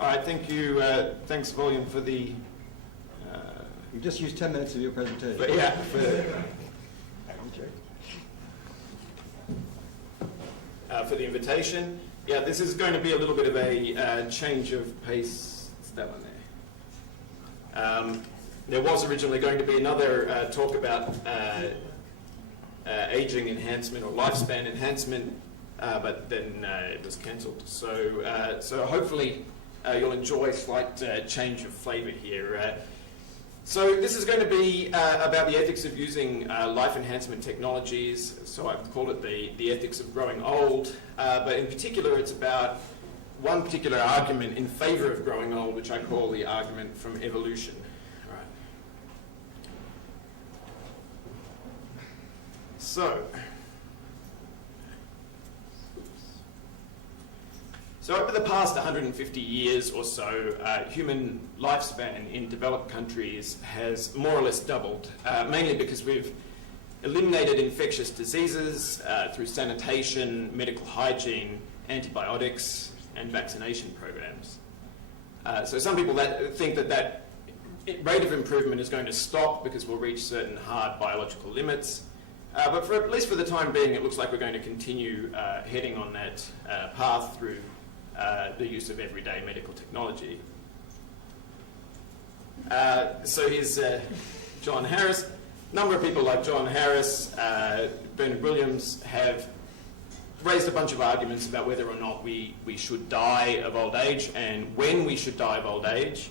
All right, thank you. Thanks, Volume, for the... You just used 10 minutes of your presentation. But yeah, for the invitation. Yeah, this is going to be a little bit of a change of pace. It's that one there. There was originally going to be another talk about aging enhancement or lifespan enhancement, but then it was cancelled. So hopefully you'll enjoy a slight change of flavour here. So this is going to be about the ethics of using life enhancement technologies. So I've called it the ethics of growing old, but in particular it's about one particular argument in favour of growing old, which I call the argument from evolution. All right. So over the past 150 years or so, human lifespan in developed countries has more or less doubled, mainly because we've eliminated infectious diseases through sanitation, medical hygiene, antibiotics, and vaccination programs. So some people think that rate of improvement is going to stop because we'll reach certain hard biological limits. But at least for the time being, it looks like we're going to continue heading on that path through the use of everyday medical technology. So here's John Harris. A number of people like John Harris, Bernard Williams have raised a bunch of arguments about whether or not we should die of old age and when we should die of old age.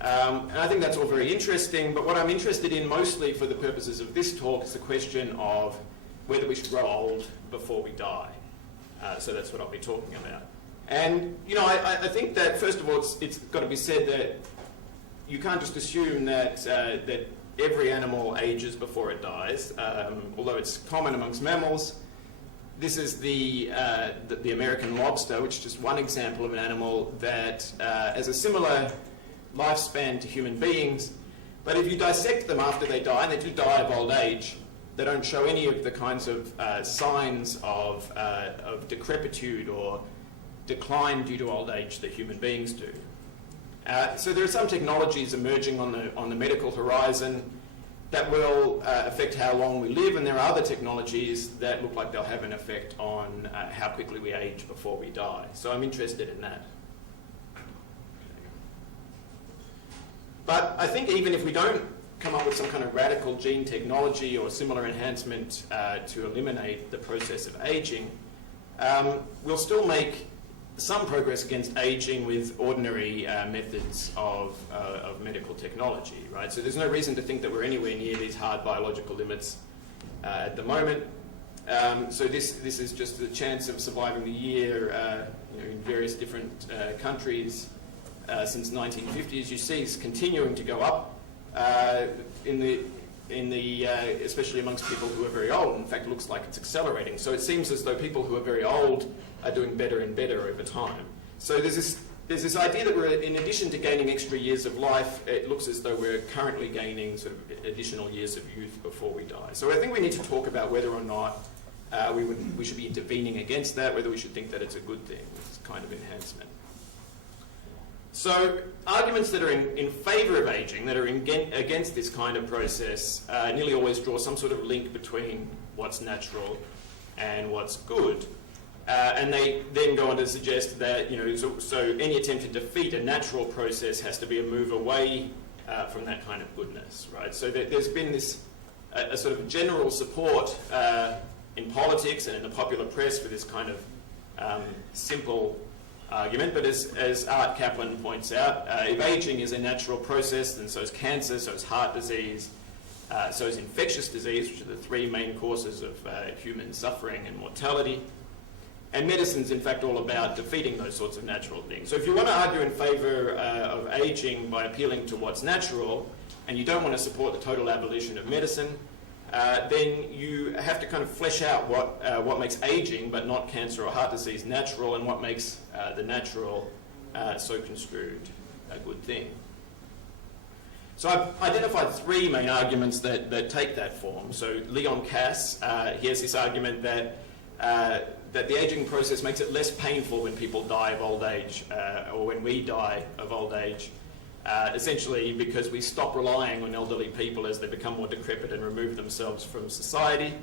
And I think that's all very interesting, but what I'm interested in mostly for the purposes of this talk is the question of whether we should grow old before we die. So that's what I'll be talking about. And, you know, I think that, first of all, it's got to be said that you can't just assume that every animal ages before it dies, although it's common amongst mammals. This is the American lobster, which is just one example of an animal that has a similar lifespan to human beings. But if you dissect them after they die, and they do die of old age, they don't show any of the kinds of signs of decrepitude or decline due to old age that human beings do. So there are some technologies emerging on the medical horizon that will affect how long we live, and there are other technologies that look like they'll have an effect on how quickly we age before we die. So I'm interested in that. But I think even if we don't come up with some kind of radical gene technology or similar enhancement to eliminate the process of aging, we'll still make some progress against aging with ordinary methods of medical technology, right? So there's no reason to think that we're anywhere near these hard biological limits at the moment. So this is just the chance of surviving the year in various different countries since 1950. As you see, is continuing to go up especially amongst people who are very old. In fact, it looks like it's accelerating. So it seems as though people who are very old are doing better and better over time. So there's this idea that we're, in addition to gaining extra years of life, it looks as though we're currently gaining sort of additional years of youth before we die. So I think we need to talk about whether or not we should be intervening against that, whether we should think that it's a good thing, this kind of enhancement. So arguments that are in favour of ageing, that are against this kind of process, nearly always draw some sort of link between what's natural and what's good. And they then go on to suggest that, so any attempt to defeat a natural process has to be a move away from that kind of goodness, right? So there's been this a sort of general support in politics and in the popular press for this kind of simple argument, but as Art Kaplan points out, if aging is a natural process, then so is cancer, so is heart disease, so is infectious disease, which are the three main causes of human suffering and mortality. And medicine's in fact all about defeating those sorts of natural things. So if you want to argue in favour of aging by appealing to what's natural, and you don't want to support the total abolition of medicine, then you have to kind of flesh out what makes aging, but not cancer or heart disease, natural, and what makes the natural so construed a good thing. So I've identified three main arguments that take that form. So Leon Kass, he has this argument that that the aging process makes it less painful when people die of old age, or when we die of old age, essentially because we stop relying on elderly people as they become more decrepit and remove themselves from society.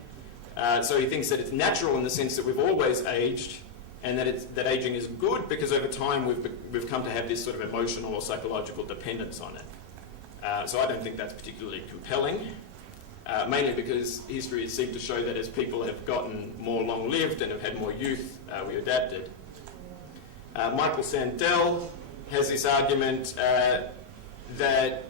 So he thinks that it's natural in the sense that we've always aged, and that aging is good because over time we've come to have this sort of emotional or psychological dependence on it. So I don't think that's particularly compelling. Mainly because history has seemed to show that as people have gotten more long-lived and have had more youth, we adapted. Michael Sandel has this argument that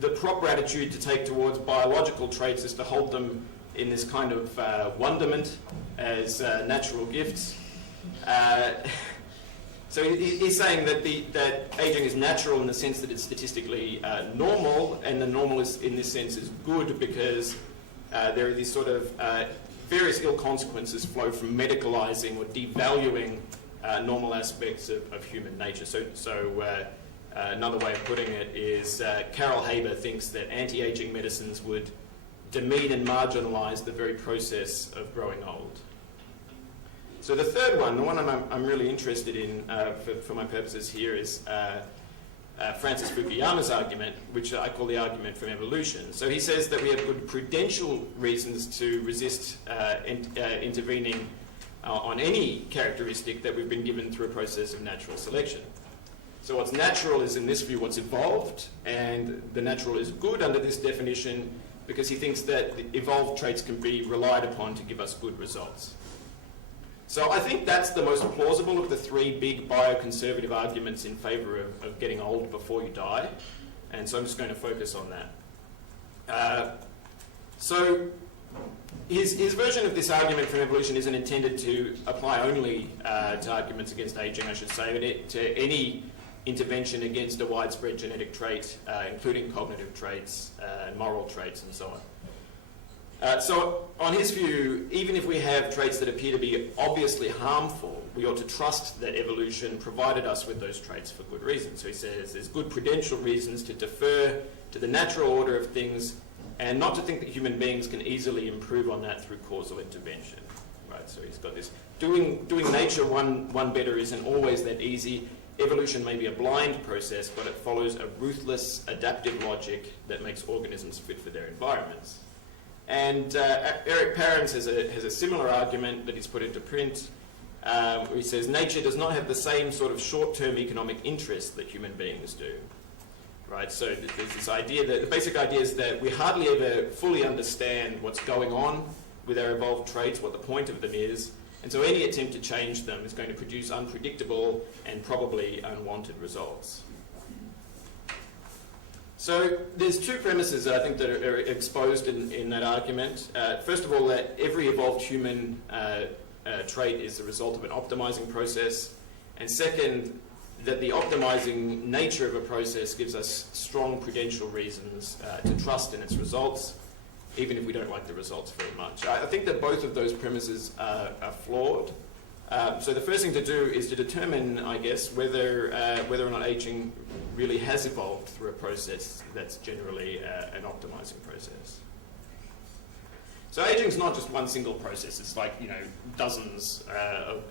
the proper attitude to take towards biological traits is to hold them in this kind of wonderment as natural gifts. So he's saying that aging is natural in the sense that it's statistically normal, and the normal is, in this sense, is good because there are these sort of various ill consequences flow from medicalizing or devaluing normal aspects of human nature. So another way of putting it is Carol Haber thinks that anti-aging medicines would demean and marginalize the very process of growing old. So the third one, the one I'm really interested in for my purposes here, is Francis Fukuyama's argument, which I call the argument from evolution. So he says that we have good prudential reasons to resist intervening on any characteristic that we've been given through a process of natural selection. So what's natural is, in this view, what's evolved, and the natural is good under this definition because he thinks that the evolved traits can be relied upon to give us good results. So I think that's the most plausible of the three big bioconservative arguments in favour of getting old before you die, and so I'm just going to focus on that. So his version of this argument from evolution isn't intended to apply only to arguments against aging, I should say, but to any intervention against a widespread genetic trait, including cognitive traits, moral traits, and so on. So on his view, even if we have traits that appear to be obviously harmful, we ought to trust that evolution provided us with those traits for good reasons. So he says there's good prudential reasons to defer to the natural order of things and not to think that human beings can easily improve on that through causal intervention. Right? So he's got this, doing nature one better isn't always that easy. Evolution may be a blind process, but it follows a ruthless adaptive logic that makes organisms fit for their environments. And Eric Parents has a similar argument that he's put into print, where he says nature does not have the same sort of short-term economic interest that human beings do. Right? So there's this idea that the basic idea is that we hardly ever fully understand what's going on with our evolved traits, what the point of them is, and so any attempt to change them is going to produce unpredictable and probably unwanted results. So there's two premises I think that are exposed in that argument. First of all, that every evolved human trait is the result of an optimizing process. And second, that the optimizing nature of a process gives us strong prudential reasons to trust in its results, even if we don't like the results very much. I think that both of those premises are flawed. So the first thing to do is to determine, I guess, whether or not aging really has evolved through a process that's generally an optimizing process. So aging is not just one single process. It's like, dozens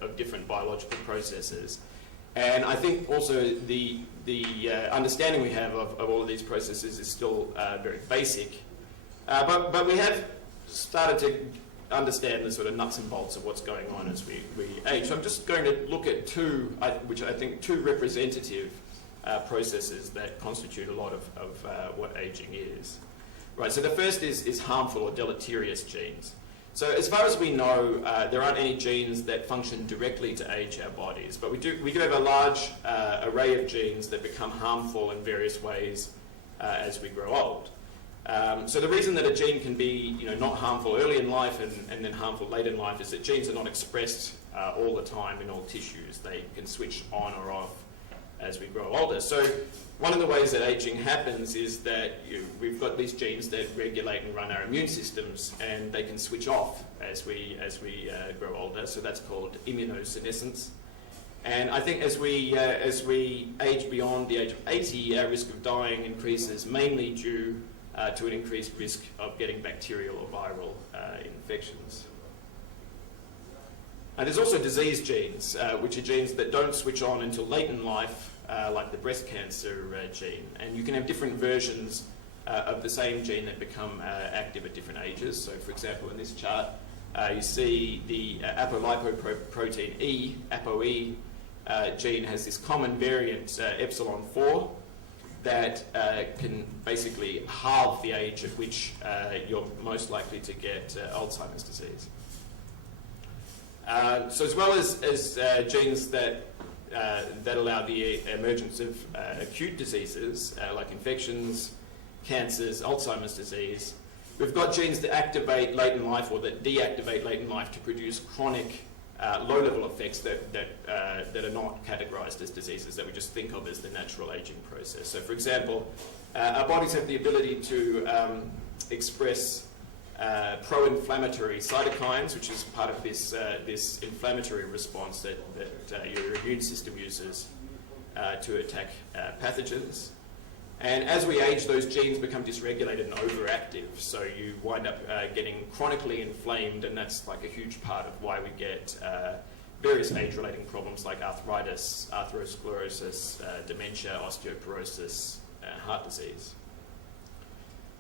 of different biological processes. And I think also the understanding we have of all of these processes is still very basic. But we have started to understand the sort of nuts and bolts of what's going on as we age. So I'm just going to look at two representative processes that constitute a lot of what aging is. Right, so the first is harmful or deleterious genes. So as far as we know, there aren't any genes that function directly to age our bodies, but we do have a large array of genes that become harmful in various ways as we grow old. So the reason that a gene can be not harmful early in life and then harmful late in life is that genes are not expressed all the time in all tissues. They can switch on or off as we grow older. So one of the ways that aging happens is that we've got these genes that regulate and run our immune systems, and they can switch off as we grow older. So that's called immunosenescence. And I think as we age beyond the age of 80, our risk of dying increases mainly due to an increased risk of getting bacterial or viral infections. There's also disease genes, which are genes that don't switch on until late in life, like the breast cancer gene. And you can have different versions of the same gene that become active at different ages. So, for example, in this chart, you see the apolipoprotein E, ApoE gene has this common variant, epsilon 4, that can basically halve the age at which you're most likely to get Alzheimer's disease. So as well as genes that allow the emergence of acute diseases like infections, cancers, Alzheimer's disease, we've got genes that activate late in life or that deactivate late in life to produce chronic low-level effects that are not categorized as diseases, that we just think of as the natural aging process. So, for example, our bodies have the ability to express pro-inflammatory cytokines, which is part of this inflammatory response that your immune system uses to attack pathogens. And as we age, those genes become dysregulated and overactive, so you wind up getting chronically inflamed, and that's like a huge part of why we get various age-related problems like arthritis, atherosclerosis, dementia, osteoporosis, heart disease.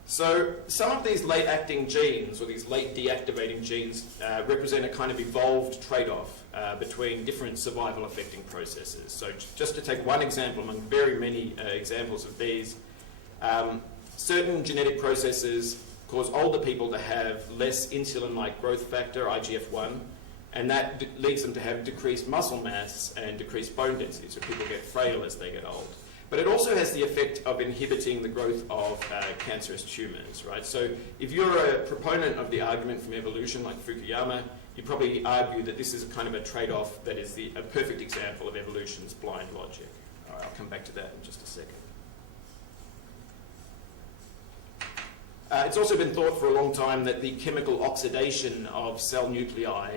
So some of these late-acting genes, or these late deactivating genes, represent a kind of evolved trade-off between different survival-affecting processes. So just to take one example among very many examples of these, certain genetic processes cause older people to have less insulin-like growth factor, IGF-1, and that leads them to have decreased muscle mass and decreased bone density, so people get frail as they get old. But it also has the effect of inhibiting the growth of cancerous tumours, right? So if you're a proponent of the argument from evolution, like Fukuyama, you probably argue that this is a kind of a trade-off that is a perfect example of evolution's blind logic. All right, I'll come back to that in just a second. It's also been thought for a long time that the chemical oxidation of cell nuclei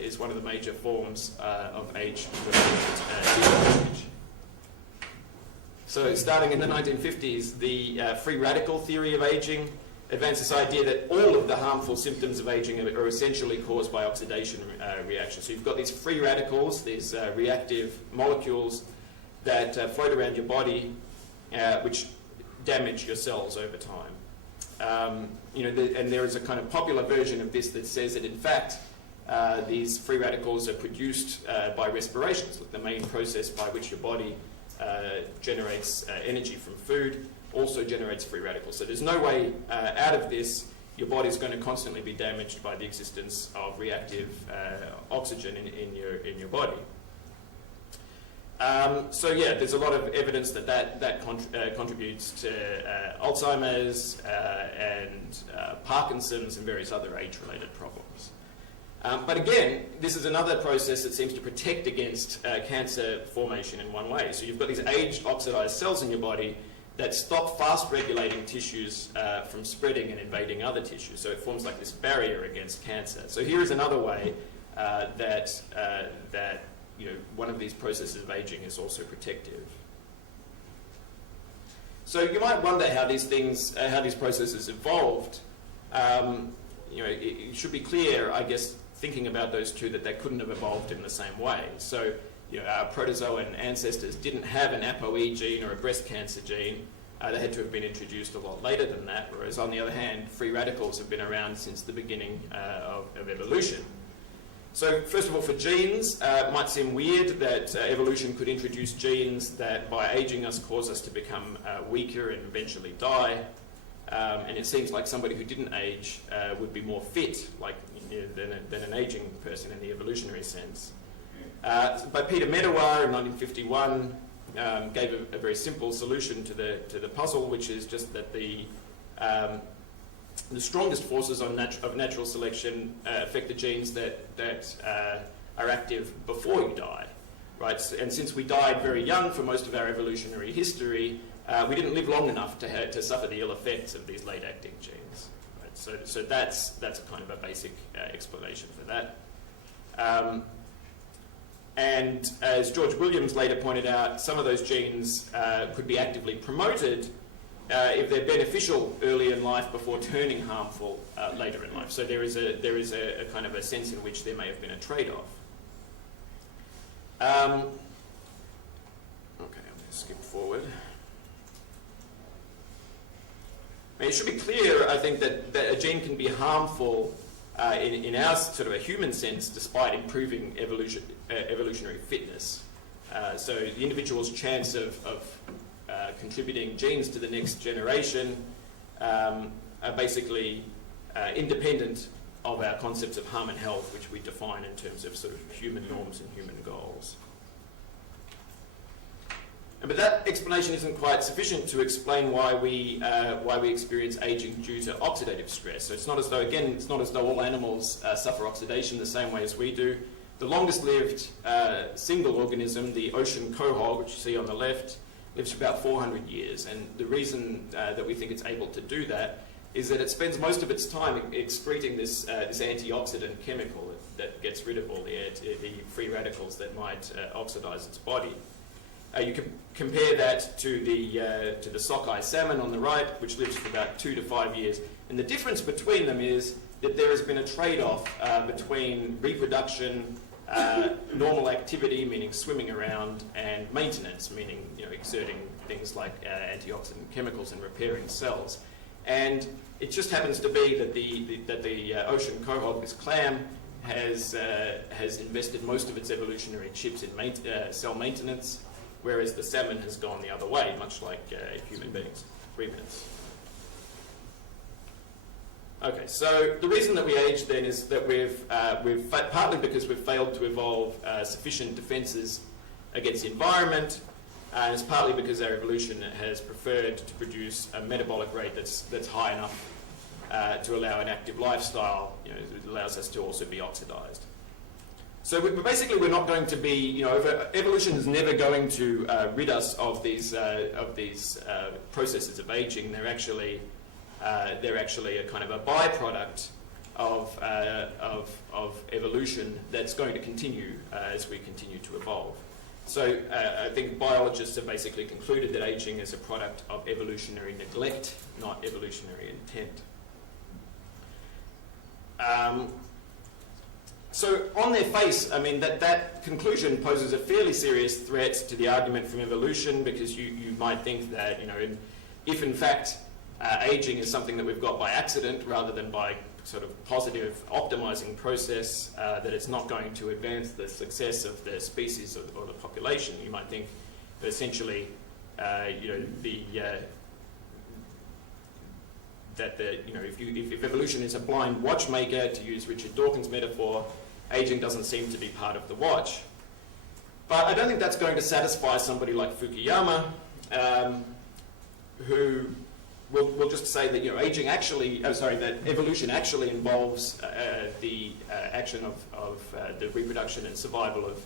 is one of the major forms of age-related damage. So starting in the 1950s, the free radical theory of aging advanced this idea that all of the harmful symptoms of aging are essentially caused by oxidation reactions. So you've got these free radicals, these reactive molecules that float around your body, which damage your cells over time. And there is a kind of popular version of this that says that in fact these free radicals are produced by respiration. It's like the main process by which your body generates energy from food, also generates free radicals. So there's no way out of this. Your body's going to constantly be damaged by the existence of reactive oxygen in your body. So yeah, there's a lot of evidence that contributes to Alzheimer's and Parkinson's and various other age-related problems. But again, this is another process that seems to protect against cancer formation in one way. So you've got these aged, oxidized cells in your body that stop fast-regulating tissues from spreading and invading other tissues. So it forms like this barrier against cancer. So here is another way that one of these processes of aging is also protective. So you might wonder how these processes evolved. It should be clear, I guess, thinking about those two, that they couldn't have evolved in the same way. So, our protozoan ancestors didn't have an ApoE gene or a breast cancer gene. They had to have been introduced a lot later than that, whereas on the other hand, free radicals have been around since the beginning of evolution. So first of all, for genes, it might seem weird that evolution could introduce genes that by aging us cause us to become weaker and eventually die. And it seems like somebody who didn't age would be more fit than an aging person in the evolutionary sense. But Peter Medawar in 1951 gave a very simple solution to the puzzle, which is just that the strongest forces of natural selection affect the genes that are active before you die, right? And since we died very young for most of our evolutionary history, we didn't live long enough to suffer the ill effects of these late-acting genes. Right? So that's a kind of a basic explanation for that. And as George Williams later pointed out, some of those genes could be actively promoted if they're beneficial early in life before turning harmful later in life. So there is a kind of a sense in which there may have been a trade-off. Okay, I'm going to skip forward. It should be clear, I think, that a gene can be harmful in our sort of a human sense, despite improving evolutionary fitness. So the individual's chance of contributing genes to the next generation are basically independent of our concepts of harm and health, which we define in terms of sort of human norms and human goals. But that explanation isn't quite sufficient to explain why we experience aging due to oxidative stress. So it's not as though, again, it's not as though all animals suffer oxidation the same way as we do. The longest-lived single organism, the ocean quahog, which you see on the left, lives for about 400 years. And the reason that we think it's able to do that is that it spends most of its time excreting this antioxidant chemical that gets rid of all the free radicals that might oxidize its body. You can compare that to the sockeye salmon on the right, which lives for about 2 to 5 years. And the difference between them is that there has been a trade-off between reproduction, normal activity, meaning swimming around, and maintenance, meaning exerting things like antioxidant chemicals and repairing cells. And it just happens to be that the ocean quahog, this clam, has invested most of its evolutionary chips in cell maintenance, whereas the salmon has gone the other way, much like human beings. 3 minutes. Okay, so the reason that we age then is that we've partly because we've failed to evolve sufficient defences against the environment, and it's partly because our evolution has preferred to produce a metabolic rate that's high enough to allow an active lifestyle. It allows us to also be oxidised. So we're not going to be, evolution is never going to rid us of these processes of aging. They're actually a kind of a byproduct of evolution that's going to continue as we continue to evolve. So I think biologists have basically concluded that aging is a product of evolutionary neglect, not evolutionary intent. So on their face, I mean, that conclusion poses a fairly serious threat to the argument from evolution, because you might think that, if in fact aging is something that we've got by accident rather than by sort of positive optimizing process, that it's not going to advance the success of the species or the population. You might think that essentially, if evolution is a blind watchmaker, to use Richard Dawkins' metaphor, aging doesn't seem to be part of the watch. But I don't think that's going to satisfy somebody like Fukuyama, who will just say that that evolution actually involves the action of the reproduction and survival of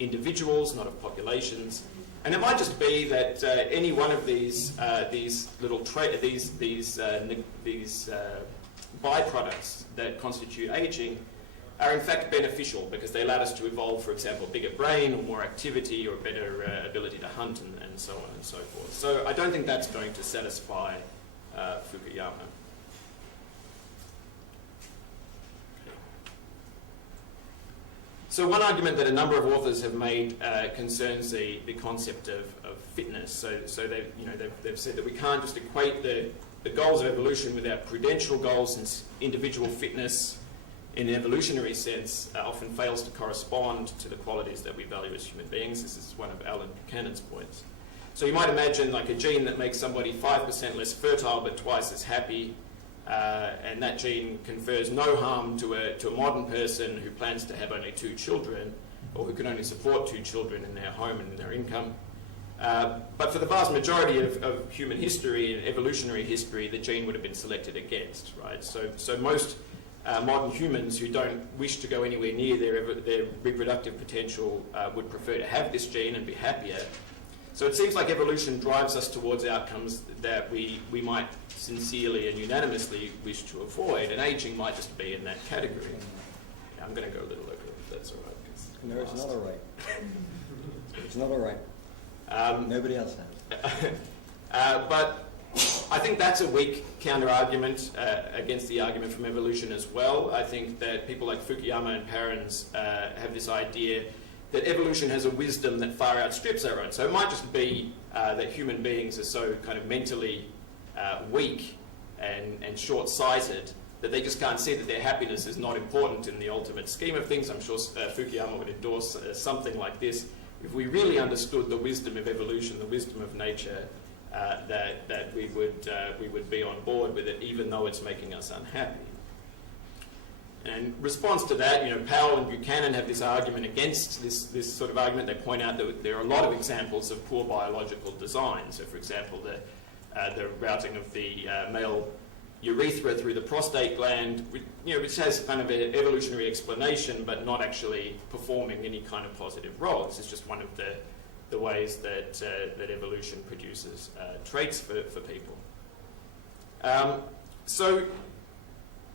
individuals, not of populations. And it might just be that any one of these byproducts that constitute aging are in fact beneficial, because they allowed us to evolve, for example, bigger brain or more activity or better ability to hunt and so on and so forth. So I don't think that's going to satisfy Fukuyama. So one argument that a number of authors have made concerns the concept of fitness. So they've said that we can't just equate the goals of evolution with our prudential goals, since individual fitness in an evolutionary sense often fails to correspond to the qualities that we value as human beings. This is one of Alan Buchanan's points. So you might imagine like a gene that makes somebody 5% less fertile but twice as happy, and that gene confers no harm to a modern person who plans to have only 2 children, or who can only support 2 children in their home and in their income. But for the vast majority of human history and evolutionary history, the gene would have been selected against, right? So most modern humans who don't wish to go anywhere near their reproductive potential would prefer to have this gene and be happier. So it seems like evolution drives us towards outcomes that we might sincerely and unanimously wish to avoid, and aging might just be in that category. Yeah, I'm going to go a little over if that's all right. No, it's not all right. It's not all right. Nobody else has. But I think that's a weak counter-argument against the argument from evolution as well. I think that people like Fukuyama and Parens have this idea that evolution has a wisdom that far outstrips our own. So it might just be that human beings are so kind of mentally weak and short-sighted that they just can't see that their happiness is not important in the ultimate scheme of things. I'm sure Fukuyama would endorse something like this. If we really understood the wisdom of evolution, the wisdom of nature, that we would be on board with it, even though it's making us unhappy. And in response to that, Powell and Buchanan have this argument against this sort of argument. They point out that there are a lot of examples of poor biological design. So, for example, the routing of the male urethra through the prostate gland, which has kind of an evolutionary explanation, but not actually performing any kind of positive role. This is just one of the ways that evolution produces traits for people. So,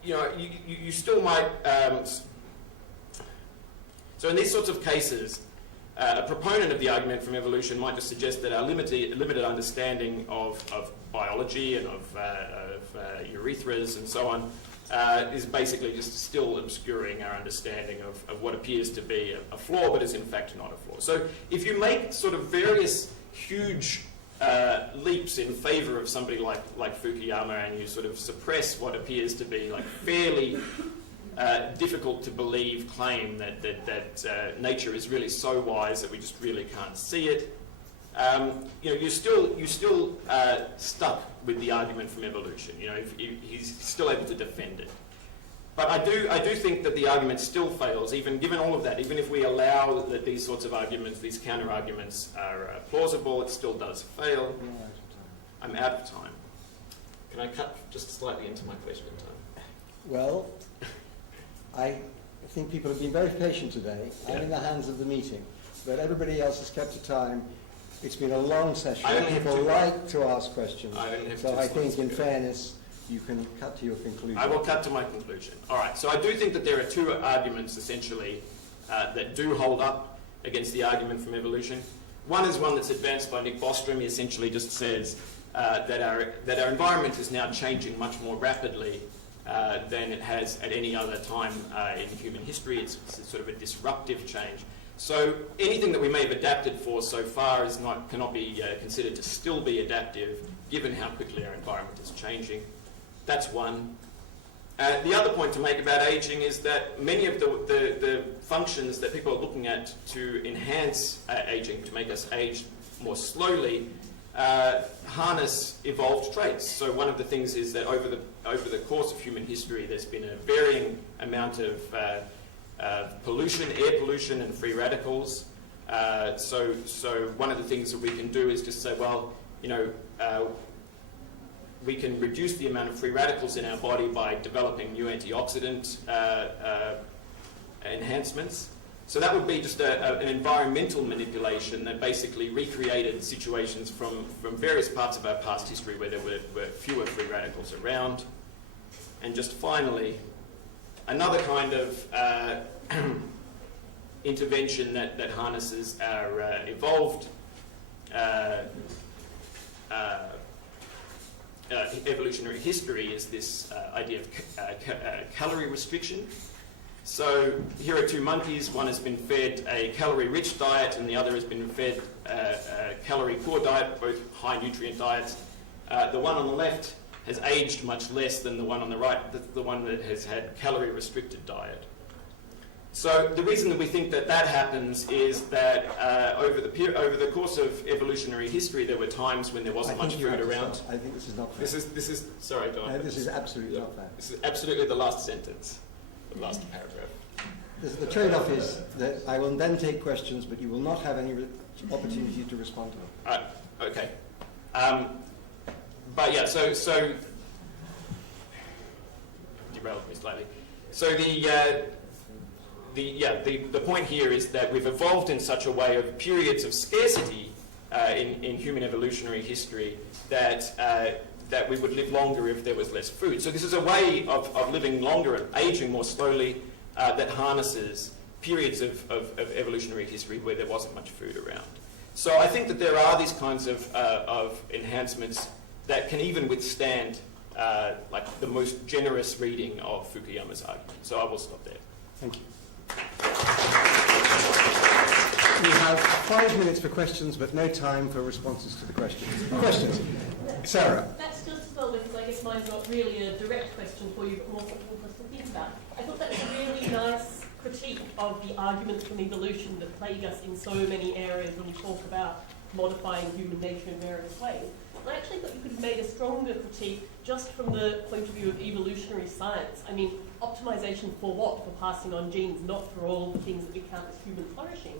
you still might. So in these sorts of cases, a proponent of the argument from evolution might just suggest that our limited understanding of biology and of urethras and so on is basically just still obscuring our understanding of what appears to be a flaw, but is in fact not a flaw. So if you make sort of various huge leaps in favour of somebody like Fukuyama, and you sort of suppress what appears to be like fairly difficult to believe claim that nature is really so wise that we just really can't see it, you're still stuck with the argument from evolution. He's still able to defend it. But I do think that the argument still fails, even given all of that. Even if we allow that these sorts of arguments, these counter-arguments are plausible, it still does fail. I'm out of time. Can I cut just slightly into my question time? Well, I think people have been very patient today. Yeah. I'm in the hands of the meeting, but everybody else has kept to time. It's been a long session. People like to ask questions. So I think, in fairness, you can cut to your conclusion. I will cut to my conclusion. All right. So I do think that there are two arguments, essentially, that do hold up against the argument from evolution. One is one that's advanced by Nick Bostrom. He essentially just says that our environment is now changing much more rapidly than it has at any other time in human history. It's sort of a disruptive change. So anything that we may have adapted for so far cannot be considered to still be adaptive, given how quickly our environment is changing. That's one. The other point to make about aging is that many of the functions that people are looking at to enhance aging, to make us age more slowly, harness evolved traits. So one of the things is that over the course of human history, there's been a varying amount of pollution, air pollution, and free radicals. So one of the things that we can do is just say, well, we can reduce the amount of free radicals in our body by developing new antioxidant enhancements. So that would be just an environmental manipulation that basically recreated situations from various parts of our past history where there were fewer free radicals around. And just finally, another kind of intervention that harnesses our evolved evolutionary history is this idea of calorie restriction. So here are two monkeys. One has been fed a calorie-rich diet and the other has been fed a calorie-poor diet, both high nutrient diets. The one on the left has aged much less than the one on the right, the one that has had calorie-restricted diet. So the reason that we think that happens is that over the course of evolutionary history, there were times when there wasn't much food around. I think this is not fair. This is sorry, Don. No, this is absolutely not fair. This is absolutely the last sentence, the last paragraph. The trade-off is that I will then take questions, but you will not have any opportunity to respond to them. Okay. But yeah, so derailed me slightly. So the point here is that we've evolved in such a way of periods of scarcity in human evolutionary history that we would live longer if there was less food. So this is a way of living longer and aging more slowly that harnesses periods of evolutionary history where there wasn't much food around. So I think that there are these kinds of enhancements that can even withstand like the most generous reading of Fukuyama's argument. So I will stop there. Thank you. We have 5 minutes for questions, but no time for responses to the questions. Questions? Sarah? That's just as well, because I guess mine's not really a direct question for you, but more something for us to think about. I thought that was a really nice critique of the arguments from evolution that plague us in so many areas when we talk about modifying human nature in various ways. I actually thought you could have made a stronger critique just from the point of view of evolutionary science. I mean, optimization for what? For passing on genes, not for all the things that we count as human flourishing.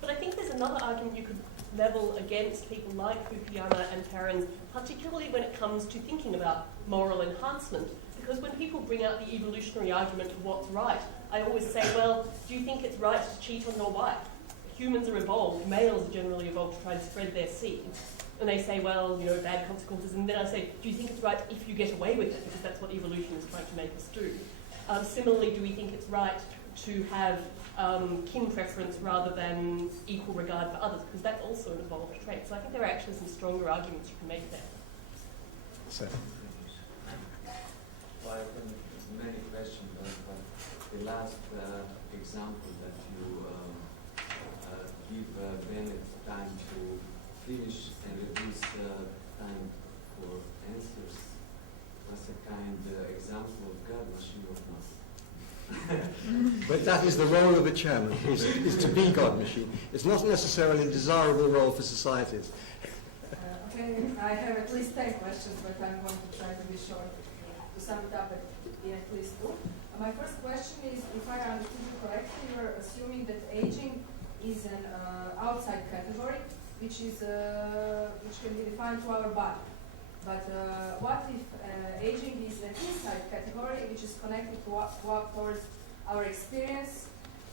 But I think there's another argument you could level against people like Fukuyama and Perrins, particularly when it comes to thinking about moral enhancement. Because when people bring out the evolutionary argument of what's right, I always say, well, do you think it's right to cheat on your wife? Humans are evolved, males are generally evolved to try and spread their seed. And they say, well, you know, bad consequences. And then I say, do you think it's right if you get away with it? Because that's what evolution is trying to make us do. Similarly, do we think it's right to have kin preference rather than equal regard for others? Because that's also an evolved trait. So I think there are actually some stronger arguments you can make there. So. Well, I have many questions, but the last example that you give Bennett time to finish and reduce time for answers was a kind example of God machine of not. But that is the role of a chairman, is to be God machine. It's not necessarily a desirable role for societies. Okay, I have at least 10 questions, but I'm going to try to be short to sum it up in at least 2. My first question is, if I understood you correctly, you're assuming that aging is an outside category, which can be defined to our body. But what if aging is an inside category, which is connected towards our experience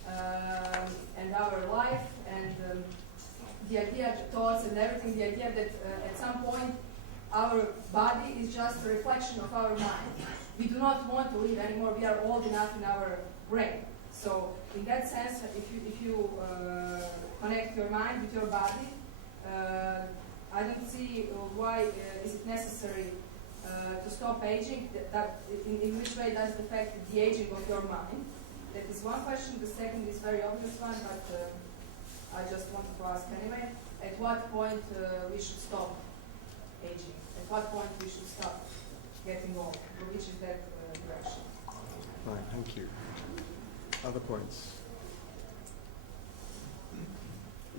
and our life and the idea, thoughts and everything, the idea that at some point our body is just a reflection of our mind. We do not want to live anymore. We are old enough in our brain. So in that sense, if you connect your mind with your body, I don't see why is it necessary to stop aging. In which way does it affect the aging of your mind? That is one question. The second is very obvious one, but I just wanted to ask anyway. At what point we should stop aging? At what point we should stop getting old? Which is that direction? Right, thank you. Other points?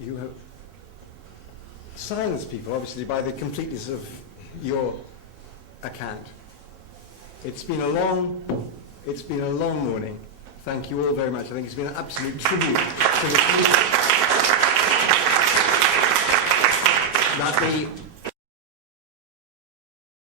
You have silenced people, obviously, by the completeness of your account. It's been a long morning. Thank you all very much. I think it's been an absolute tribute to the community. That the